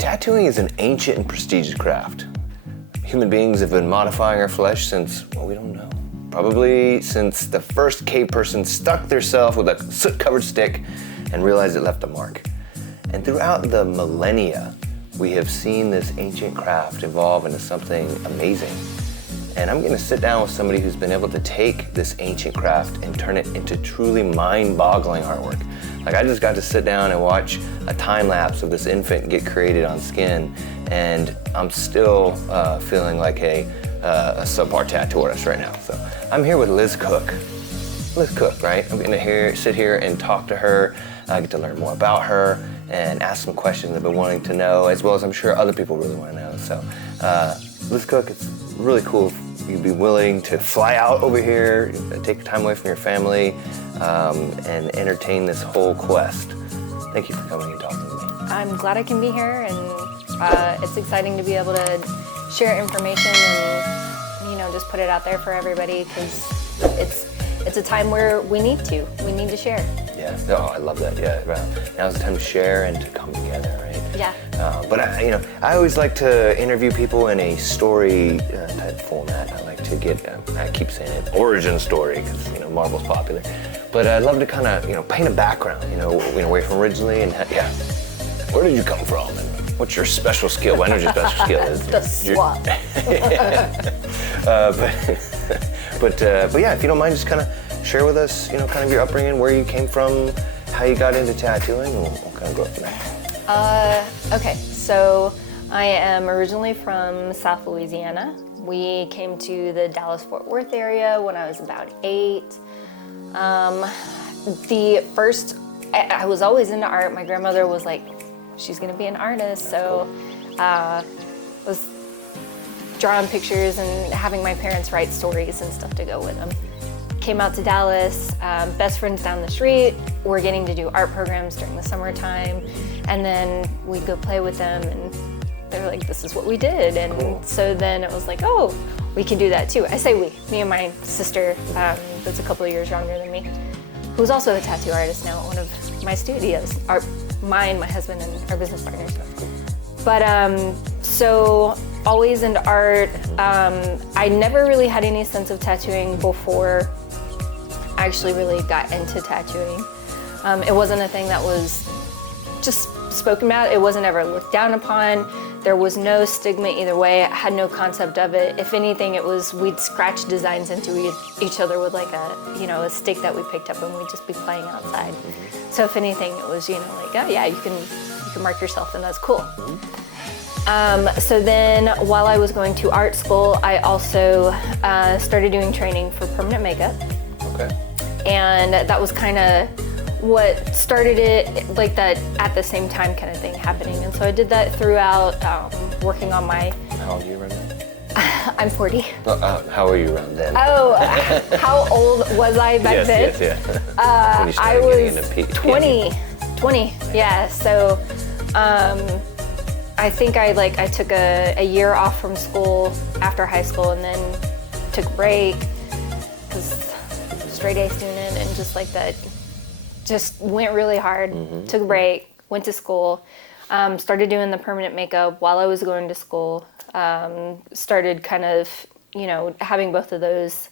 Tattooing is an ancient and prestigious craft. Human beings have been modifying our flesh since, well, we don't know. Probably since the first cave person stuck theirself with a soot-covered stick and realized it left a mark. And throughout the millennia, we have seen this ancient craft evolve into something amazing. And I'm gonna sit down with somebody who's been able to take this ancient craft and turn it into truly mind-boggling artwork. Like, I just got to sit down and watch a time lapse of this infant get created on skin, and I'm still feeling like a subpar tattoo artist right now. So I'm here with Liz Cook. Liz Cook, right? I'm gonna sit here and talk to her. I get to learn more about her and ask some questions I've been wanting to know, as well as I'm sure other people really want to know. So Liz Cook, it's really cool if you'd be willing to fly out over here, take time away from your family, and entertain this whole quest. Thank you for coming and talking to me. I'm glad I can be here, and it's exciting to be able to share information and, you know, just put it out there for everybody, because it's a time where we need to share. Yeah, oh, I love that. Yeah, now's the time to share and to come together, right? Yeah. But I always like to interview people in a story type format. I like to get, I keep saying it, origin story, because Marvel's popular. But I'd love to kind of paint a background. Where you're from originally, and where did you come from, and what's your special skill? Well, I know your special skill is the swap. But yeah, if you don't mind, just kind of share with us, kind of your upbringing, where you came from, how you got into tattooing, and we'll kind of go from there. Okay, so I am originally from South Louisiana. We came to the Dallas-Fort Worth area when I was about 8. I was always into art. My grandmother was like, she's gonna be an artist, so was drawing pictures and having my parents write stories and stuff to go with them. Came out to Dallas, best friends down the street were getting to do art programs during the summertime, and then we'd go play with them, and they were like, this is what we did. And cool. So then it was like, oh, we can do that too. I say we, me and my sister, that's a couple of years younger than me, who's also a tattoo artist now at one of my studios, mine, my husband, and our business partners. But so always into art. I never really had any sense of tattooing before I actually really got into tattooing. It wasn't a thing that was just spoken about. It wasn't ever looked down upon. There was no stigma either way. I had no concept of it. If anything, it was we'd scratch designs into each other with like a stick that we picked up, and we'd just be playing outside. So if anything, it was like, oh yeah, you can mark yourself, and that's cool. So then while I was going to art school, I also started doing training for permanent makeup. Okay. And that was kind of what started it, like that at the same time kind of thing happening. And so I did that throughout working on my... How old are you right now? I'm 40. How are you around then? Oh, how old was I back then? Yes. I was 20, yeah. So I think I took a year off from school after high school, and then took a break, because straight A student, and just like that, just went really hard, took a break, went to school, started doing the permanent makeup while I was going to school, started kind of, having both of those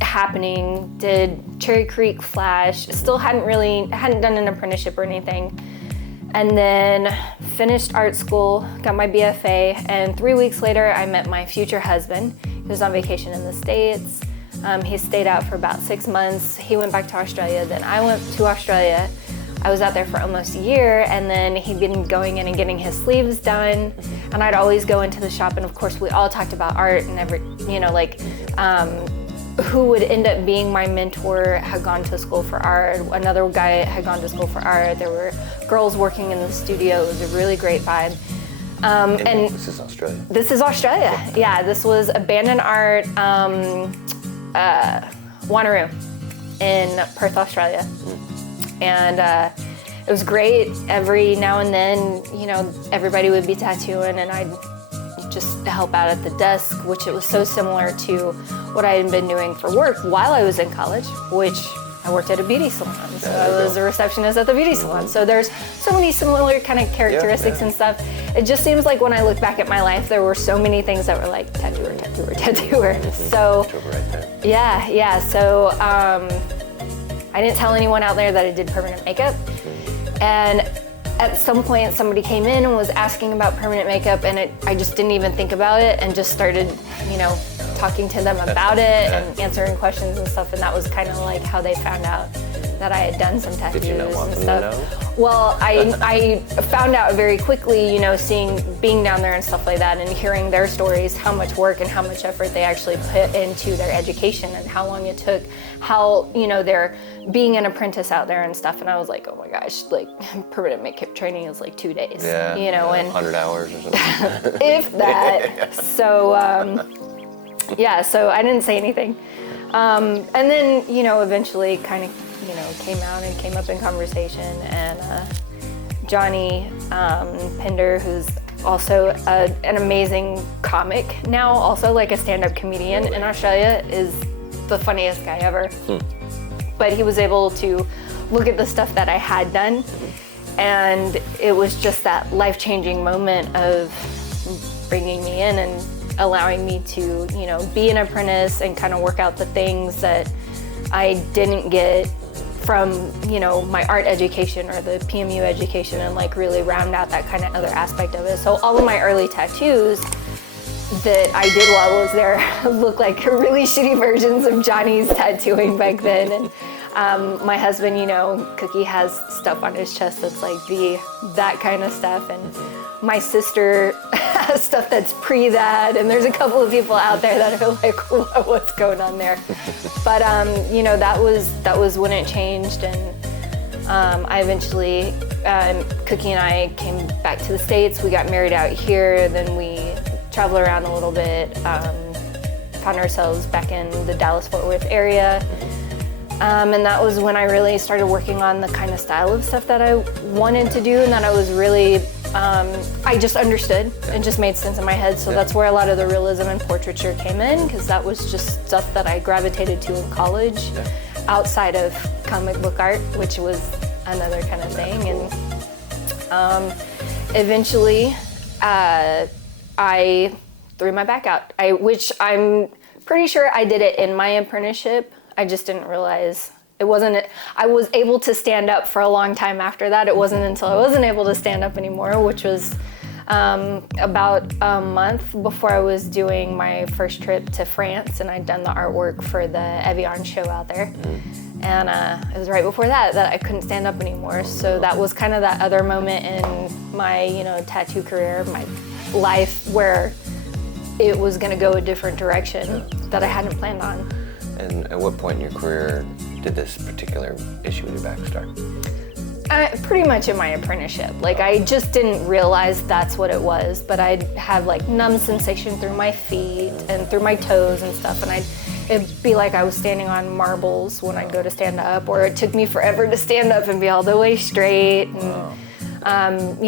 happening, did Cherry Creek Flash, still hadn't done an apprenticeship or anything, and then finished art school, got my BFA, and 3 weeks later I met my future husband. He was on vacation in the States. He stayed out for about 6 months. He went back to Australia, then I went to Australia. I was out there for almost a year, and then he'd been going in and getting his sleeves done, and I'd always go into the shop, and of course we all talked about art, and who would end up being my mentor had gone to school for art. Another guy had gone to school for art. There were girls working in the studio. It was a really great vibe. And this is Australia? This is Australia, yeah. This was Abandoned Art, Wanneroo in Perth, Australia. And it was great. Every now and then, everybody would be tattooing, and I'd just help out at the desk, which it was so similar to what I had been doing for work while I was in college, which I worked at a beauty salon, so Yeah, I there you was go. a receptionist at the beauty salon. So there's so many similar kind of characteristics yeah. and stuff. It just seems like when I look back at my life, there were so many things that were like tattooer, tattooer, tattooer. So Right there. yeah. So I didn't tell anyone out there that I did permanent makeup. And at some point, somebody came in and was asking about permanent makeup, and I just didn't even think about it and just started, talking to them about it and answering questions and stuff. And that was kind of like how they found out that I had done some tattoos Did you not want and them to stuff. know? Well, I found out very quickly, being down there and stuff like that and hearing their stories, how much work and how much effort they actually put into their education and how long it took, how, they're being an apprentice out there and stuff. And I was like, oh my gosh, like permanent makeup training is like 2 days, Yeah, and 100 hours or something. if that. So, so I didn't say anything. And then, eventually kind of, came out and came up in conversation. And Johnny Pinder, who's also an amazing comic now, also like a stand-up comedian in Australia, is the funniest guy ever. But he was able to look at the stuff that I had done, and it was just that life-changing moment of bringing me in and allowing me to, be an apprentice and kind of work out the things that I didn't get from, my art education or the PMU education, and like really round out that kind of other aspect of it. So all of my early tattoos that I did while I was there look like really shitty versions of Johnny's tattooing back then. And my husband, Cookie has stuff on his chest that's like that kind of stuff. And my sister has stuff that's pre that. And there's a couple of people out there that are like, what's going on there? But, that was when it changed. And I eventually, Cookie and I came back to the States. We got married out here. Then we traveled around a little bit, found ourselves back in the Dallas-Fort Worth area. And that was when I really started working on the kind of style of stuff that I wanted to do, and that I was really, I just understood. It just made sense in my head. So that's where a lot of the realism and portraiture came in, because that was just stuff that I gravitated to in college, outside of comic book art, which was another kind of thing. And eventually, I threw my back out, which I'm pretty sure I did it in my apprenticeship. I just didn't realize it wasn't. I was able to stand up for a long time after that. It wasn't until I wasn't able to stand up anymore, which was about a month before I was doing my first trip to France, and I'd done the artwork for the Evian show out there. And it was right before that I couldn't stand up anymore. So that was kind of that other moment in my, tattoo career, my life, where it was going to go a different direction that I hadn't planned on. And at what point in your career did this particular issue with your back start? Pretty much in my apprenticeship. Like, I just didn't realize that's what it was, but I'd have like numb sensation through my feet and through my toes and stuff, and it'd be like I was standing on marbles when I'd go to stand up, or it took me forever to stand up and be all the way straight. And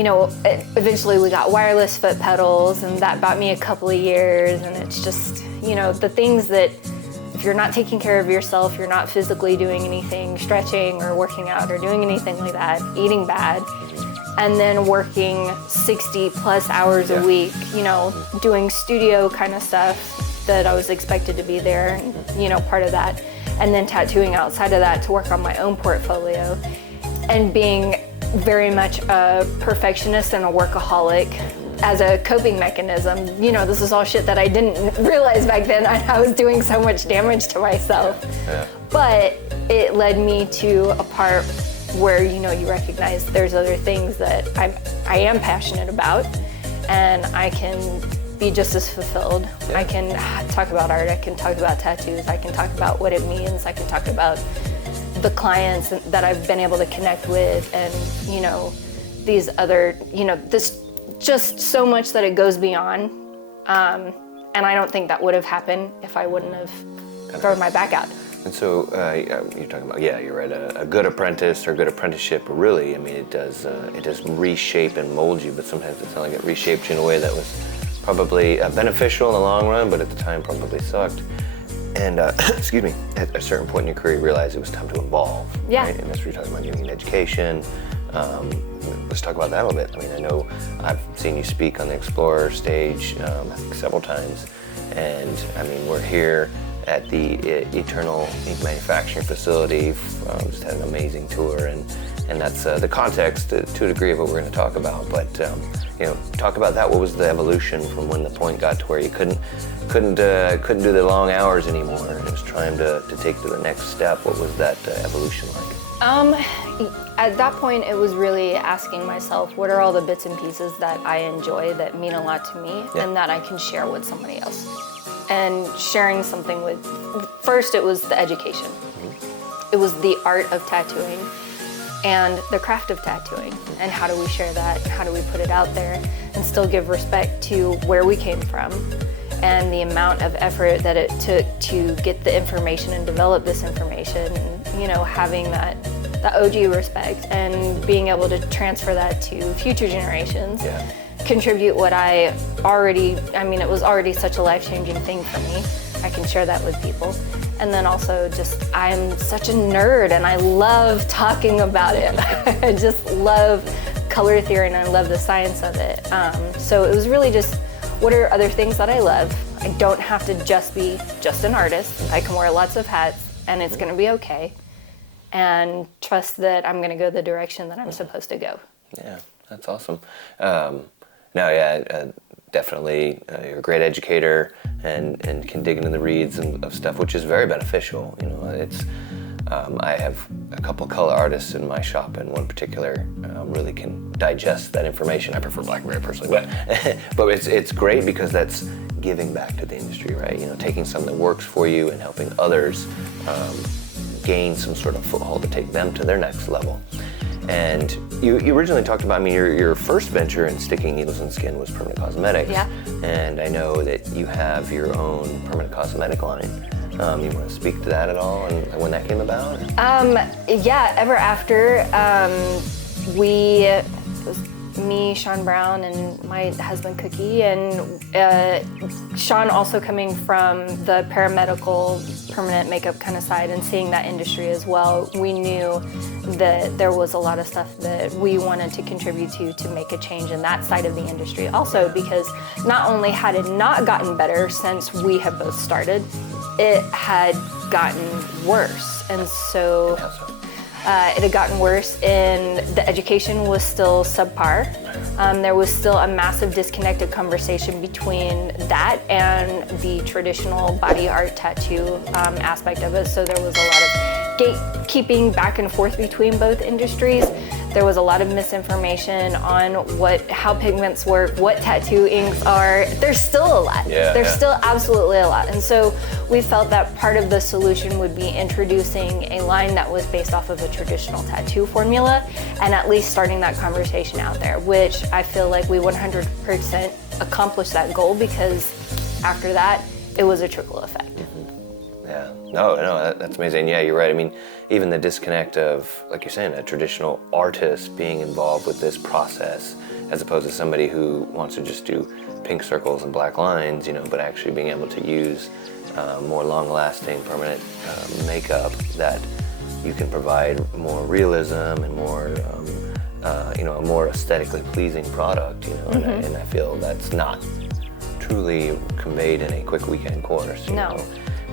eventually we got wireless foot pedals, and that bought me a couple of years. And it's just, the things that, if you're not taking care of yourself, you're not physically doing anything, stretching or working out or doing anything like that, eating bad, and then working 60 plus hours a week, doing studio kind of stuff that I was expected to be there, part of that, and then tattooing outside of that to work on my own portfolio, and being very much a perfectionist and a workaholic as a coping mechanism. This is all shit that I didn't realize back then. I was doing so much damage to myself. But it led me to a part where, you recognize there's other things that I am passionate about, and I can be just as fulfilled. I can talk about art, I can talk about tattoos, I can talk about what it means, I can talk about the clients that I've been able to connect with, and these other, this just so much that it goes beyond. And I don't think that would have happened if I wouldn't have thrown my back out. And so you're talking about, you're right, a good apprentice or a good apprenticeship, really, it does reshape and mold you, but sometimes it's not like it reshaped you in a way that was probably beneficial in the long run, but at the time probably sucked. And excuse me, at a certain point in your career, you realized it was time to evolve. Yeah. Right? And that's what you're talking about, getting an education. Let's talk about that a little bit. I mean, I know I've seen you speak on the Explorer stage, I think several times. And I mean, we're here at the Eternal Ink Manufacturing Facility. Just had an amazing tour, and that's the context to a degree of what we're going to talk about. But talk about that. What was the evolution from when the point got to where you couldn't do the long hours anymore, and it was trying to take to the next step? What was that evolution like? At that point, it was really asking myself, what are all the bits and pieces that I enjoy that mean a lot to me, and that I can share with somebody else? And sharing something with, first it was the education. It was the art of tattooing and the craft of tattooing, and how do we share that, and how do we put it out there and still give respect to where we came from and the amount of effort that it took to get the information and develop this information, and having that OG respect and being able to transfer that to future generations. Yeah. Contribute what it was already such a life-changing thing for me. I can share that with people. And then also I'm such a nerd and I love talking about it. I just love color theory and I love the science of it. So it was really just, what are other things that I love? I don't have to just be just an artist. I can wear lots of hats and it's gonna be okay. And trust that I'm gonna go the direction that I'm supposed to go. Yeah, that's awesome. Definitely, you're a great educator and can dig into the reeds of stuff, which is very beneficial. I have a couple color artists in my shop, and one particular really can digest that information. I prefer Blackberry personally, but it's great because that's giving back to the industry, right? Taking something that works for you and helping others gain some sort of foothold to take them to their next level. And you originally talked about, your first venture in sticking needles in skin was permanent cosmetics. Yeah. And I know that you have your own permanent cosmetic line. You want to speak to that at all and when that came about? Ever after, it was me, Sean Brown, and my husband Cookie, and Sean also coming from the paramedical permanent makeup kind of side and seeing that industry as well, we knew that there was a lot of stuff that we wanted to contribute to make a change in that side of the industry. Also because not only had it not gotten better since we had both started, it had gotten worse. And so it had gotten worse, and the education was still subpar. There was still a massive disconnected conversation between that and the traditional body art tattoo aspect of it. So there was a lot of gatekeeping back and forth between both industries. There was a lot of misinformation on how pigments work, what tattoo inks are. There's still a lot. There's still absolutely a lot. And so we felt that part of the solution would be introducing a line that was based off of a traditional tattoo formula and at least starting that conversation out there, which I feel like we 100% accomplished that goal, because after that, it was a trickle effect. Yeah, no, that's amazing. Yeah, you're right. Even the disconnect of, like you're saying, a traditional artist being involved with this process, as opposed to somebody who wants to just do pink circles and black lines, but actually being able to use more long-lasting permanent makeup that you can provide more realism and more, a more aesthetically pleasing product, and I feel that's not truly conveyed in a quick weekend course. No.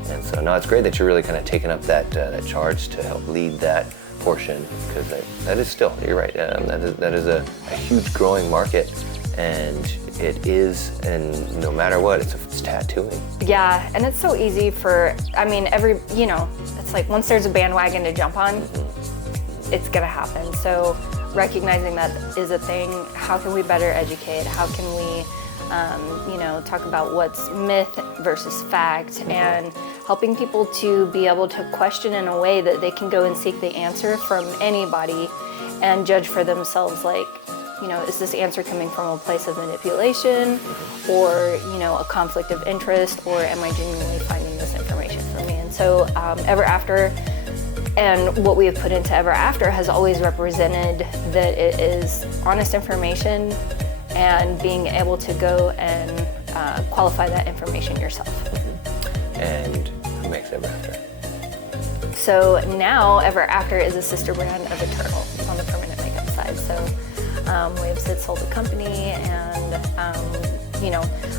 And so, it's great that you're really kind of taking up that charge to help lead that portion, because that is still, you're right, that is a huge growing market, and it is, and no matter what, it's tattooing. Yeah, and it's so easy for, it's like once there's a bandwagon to jump on, it's gonna happen. So recognizing that is a thing, how can we better educate? How can we talk about what's myth versus fact, and helping people to be able to question in a way that they can go and seek the answer from anybody and judge for themselves, like, is this answer coming from a place of manipulation or, a conflict of interest, or am I genuinely finding this information for me? And so Ever After and what we have put into Ever After has always represented that it is honest information and being able to go and qualify that information yourself. And Who makes Ever After? So now Ever After is a sister brand of Eternal on the permanent makeup side. So we have since sold the company, and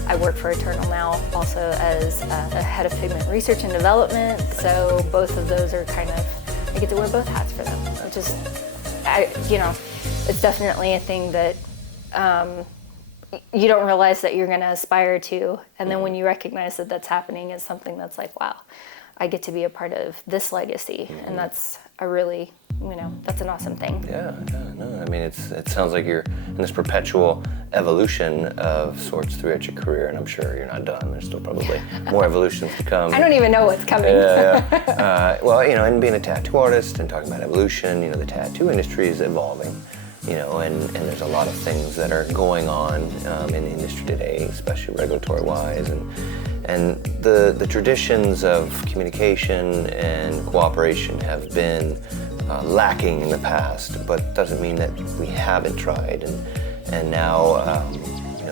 I work for Eternal now also as a head of pigment research and development. So both of those are kind of, I get to wear both hats for them, which is, it's definitely a thing that you don't realize that you're going to aspire to. And then when you recognize that that's happening, it's something that's like, wow, I get to be a part of this legacy. And that's a really, that's an awesome thing. Yeah, no. I mean, it sounds like you're in this perpetual evolution of sorts throughout your career, and I'm sure you're not done. There's still probably more evolutions to come. I don't even know what's coming. Yeah. Well, and being a tattoo artist and talking about evolution, the tattoo industry is evolving, and there's a lot of things that are going on in the industry today, especially regulatory-wise, and the traditions of communication and cooperation have been lacking in the past, but doesn't mean that we haven't tried. And now,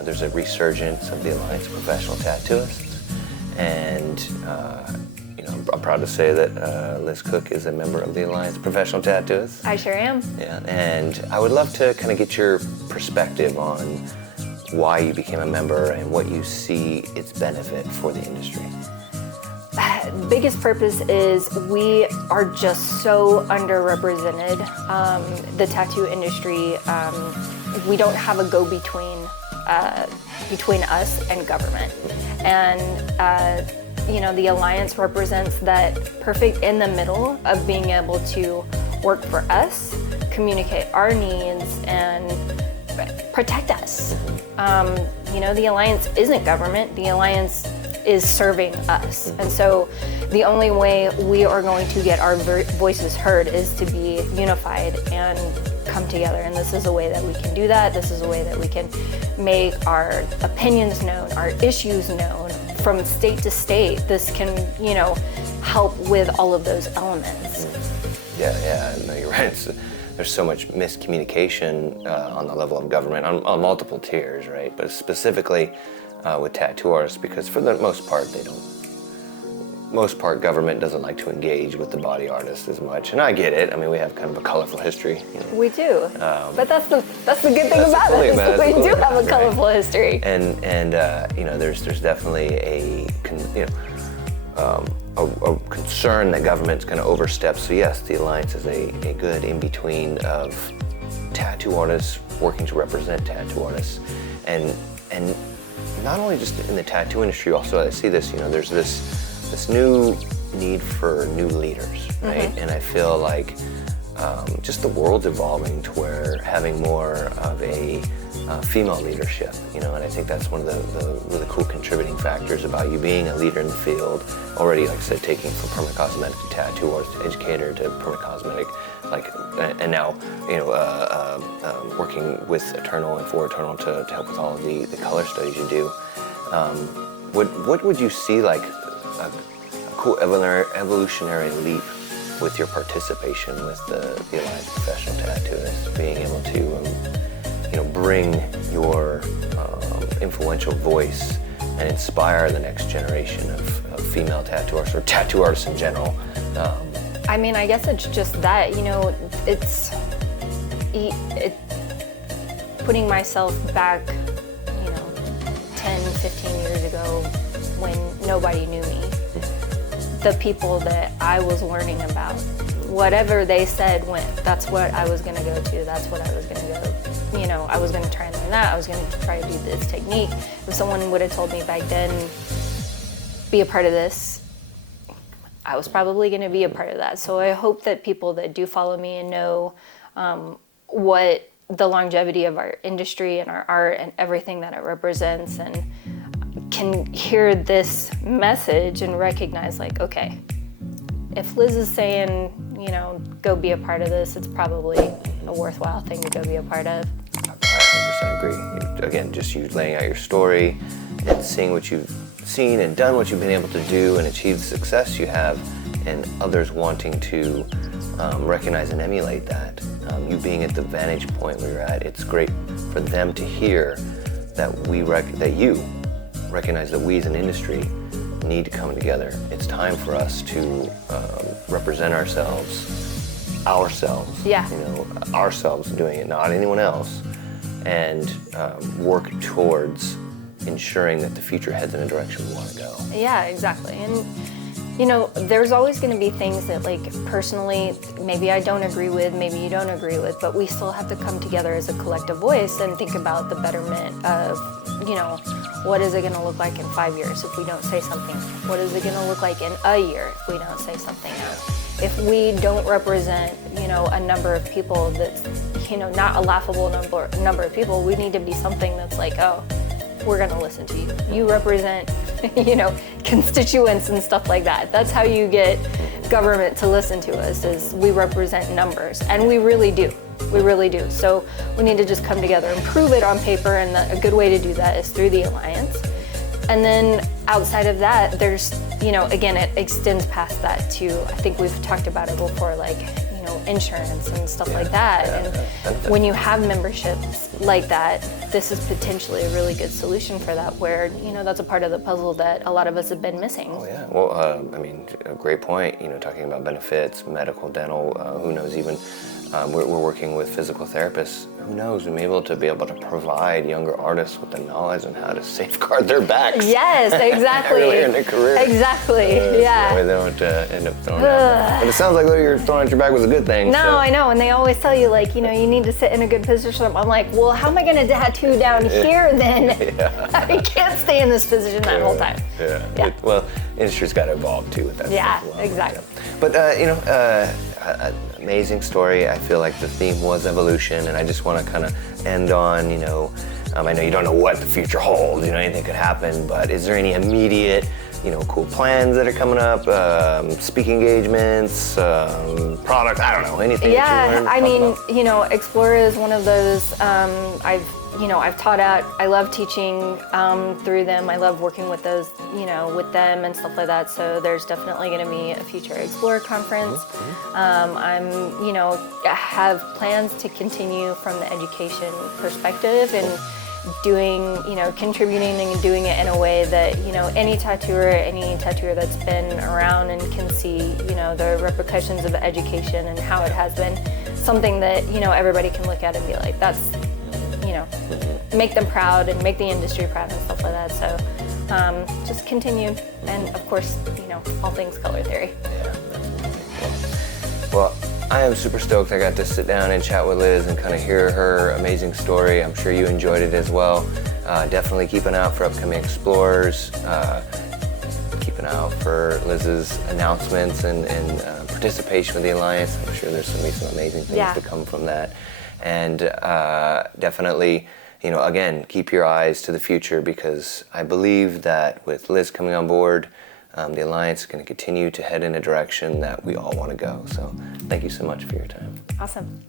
there's a resurgence of the Alliance of Professional Tattooists, and I'm proud to say that Liz Cook is a member of the Alliance of Professional Tattooists. I sure am. Yeah, and I would love to kind of get your perspective on why you became a member and what you see its benefit for the industry. Biggest purpose is we are just so underrepresented. The tattoo industry, we don't have a go-between between us and government. And the Alliance represents that perfect in the middle of being able to work for us, communicate our needs, and protect us. The Alliance isn't government. The Alliance is serving us. And so the only way we are going to get our voices heard is to be unified and come together. And this is a way that we can do that. This is a way that we can make our opinions known, our issues known from state to state. This can, help with all of those elements. Yeah, no, you're right. There's so much miscommunication on the level of government on multiple tiers, right? But specifically with tattoo artists, because for the most part, government doesn't like to engage with the body artist as much, and I get it. I mean, we have kind of a colorful history. We do, but that's the good thing about it. We do have a colorful history. And there's definitely a concern that government's going to overstep. So yes, the Alliance is a good in-between of tattoo artists working to represent tattoo artists, and not only just in the tattoo industry. Also, I see this. There's this new need for new leaders, right? Mm-hmm. And I feel like just the world's evolving to where having more of a female leadership, and I think that's one of the really cool contributing factors about you being a leader in the field. Already, like I said, taking from permanent cosmetic to tattoo artist to educator to permanent cosmetic, and now working with Eternal and for Eternal to help with all of the color studies you do. What would you see like a cool evolutionary leap with your participation with the Alliance of Professional Tattooists, being able to bring your influential voice and inspire the next generation of female tattoo artists or tattoo artists in general? I mean, I guess it's just that, it's putting myself back, 10, 15 years ago when nobody knew me. The people that I was learning about, whatever they said went, that's what I was gonna go to, that's what I was gonna go, I was gonna try and learn that, I was gonna try to do this technique. If someone would have told me back then, be a part of this, I was probably gonna be a part of that. So I hope that people that do follow me and know what the longevity of our industry and our art and everything that it represents, and can hear this message and recognize, like, okay, if Liz is saying, go be a part of this, it's probably a worthwhile thing to go be a part of. I 100% agree. Again, just you laying out your story and seeing what you've seen and done, what you've been able to do and achieve the success you have, and others wanting to recognize and emulate that. You being at the vantage point where you're at, it's great for them to hear that that you recognize that we as an industry need to come together. It's time for us to represent ourselves, Yeah. ourselves doing it, not anyone else, and work towards ensuring that the future heads in a direction we want to go. Yeah, exactly. And there's always going to be things that, like, personally, maybe I don't agree with, maybe you don't agree with, but we still have to come together as a collective voice and think about the betterment of, what is it going to look like in 5 years if we don't say something? What is it going to look like in a year if we don't say something? If we don't represent, a number of people that's, not a laughable number of people, we need to be something that's like, oh, we're going to listen to you. You represent, constituents and stuff like that. That's how you get government to listen to us, is we represent numbers. And we really do. We really do. So we need to just come together and prove it on paper, and a good way to do that is through the Alliance. And then outside of that, there's, again, it extends past that to, I think we've talked about it before, like, insurance and stuff like that. And when you have memberships like that, this is potentially a really good solution for that, where, that's a part of the puzzle that a lot of us have been missing. Oh yeah, well, a great point, talking about benefits, medical, dental, who knows even, we're working with physical therapists. Who knows, we may be able to provide younger artists with the knowledge on how to safeguard their backs. Yes, exactly. Earlier in their career. Exactly, yeah. So they don't end up throwing out. But it sounds like you're throwing out your back was a good thing. No, so. I know, and they always tell you, like, you need to sit in a good position. I'm like, well, how am I going to tattoo down here then? I can't stay in this position that whole time. Yeah. Well, industry's got to evolve too with that. Yeah, stuff. Well, exactly. But amazing story. I feel like the theme was evolution, and I just want to kind of end on, I know you don't know what the future holds, anything could happen, but is there any immediate, cool plans that are coming up, speaking engagements, products, I don't know, anything that you learned? Yeah, Explorer is one of those, I've taught at, I love teaching through them. I love working with those, with them and stuff like that. So there's definitely going to be a future Explorer conference. I have plans to continue from the education perspective and doing, contributing and doing it in a way that, any tattooer that's been around and can see, the repercussions of education and how it has been something that, everybody can look at and be like, that's, make them proud and make the industry proud and stuff like that. So just continue, and of course, all things color theory. Yeah. Well, I am super stoked I got to sit down and chat with Liz and kind of hear her amazing story. I'm sure you enjoyed it as well. Definitely keep an eye out for upcoming Explorers. Keep an eye out for Liz's announcements and participation with the Alliance. I'm sure there's going to be some amazing things to come from that. And definitely, again, keep your eyes to the future, because I believe that with Liz coming on board, the Alliance is going to continue to head in a direction that we all want to go. So thank you so much for your time. Awesome.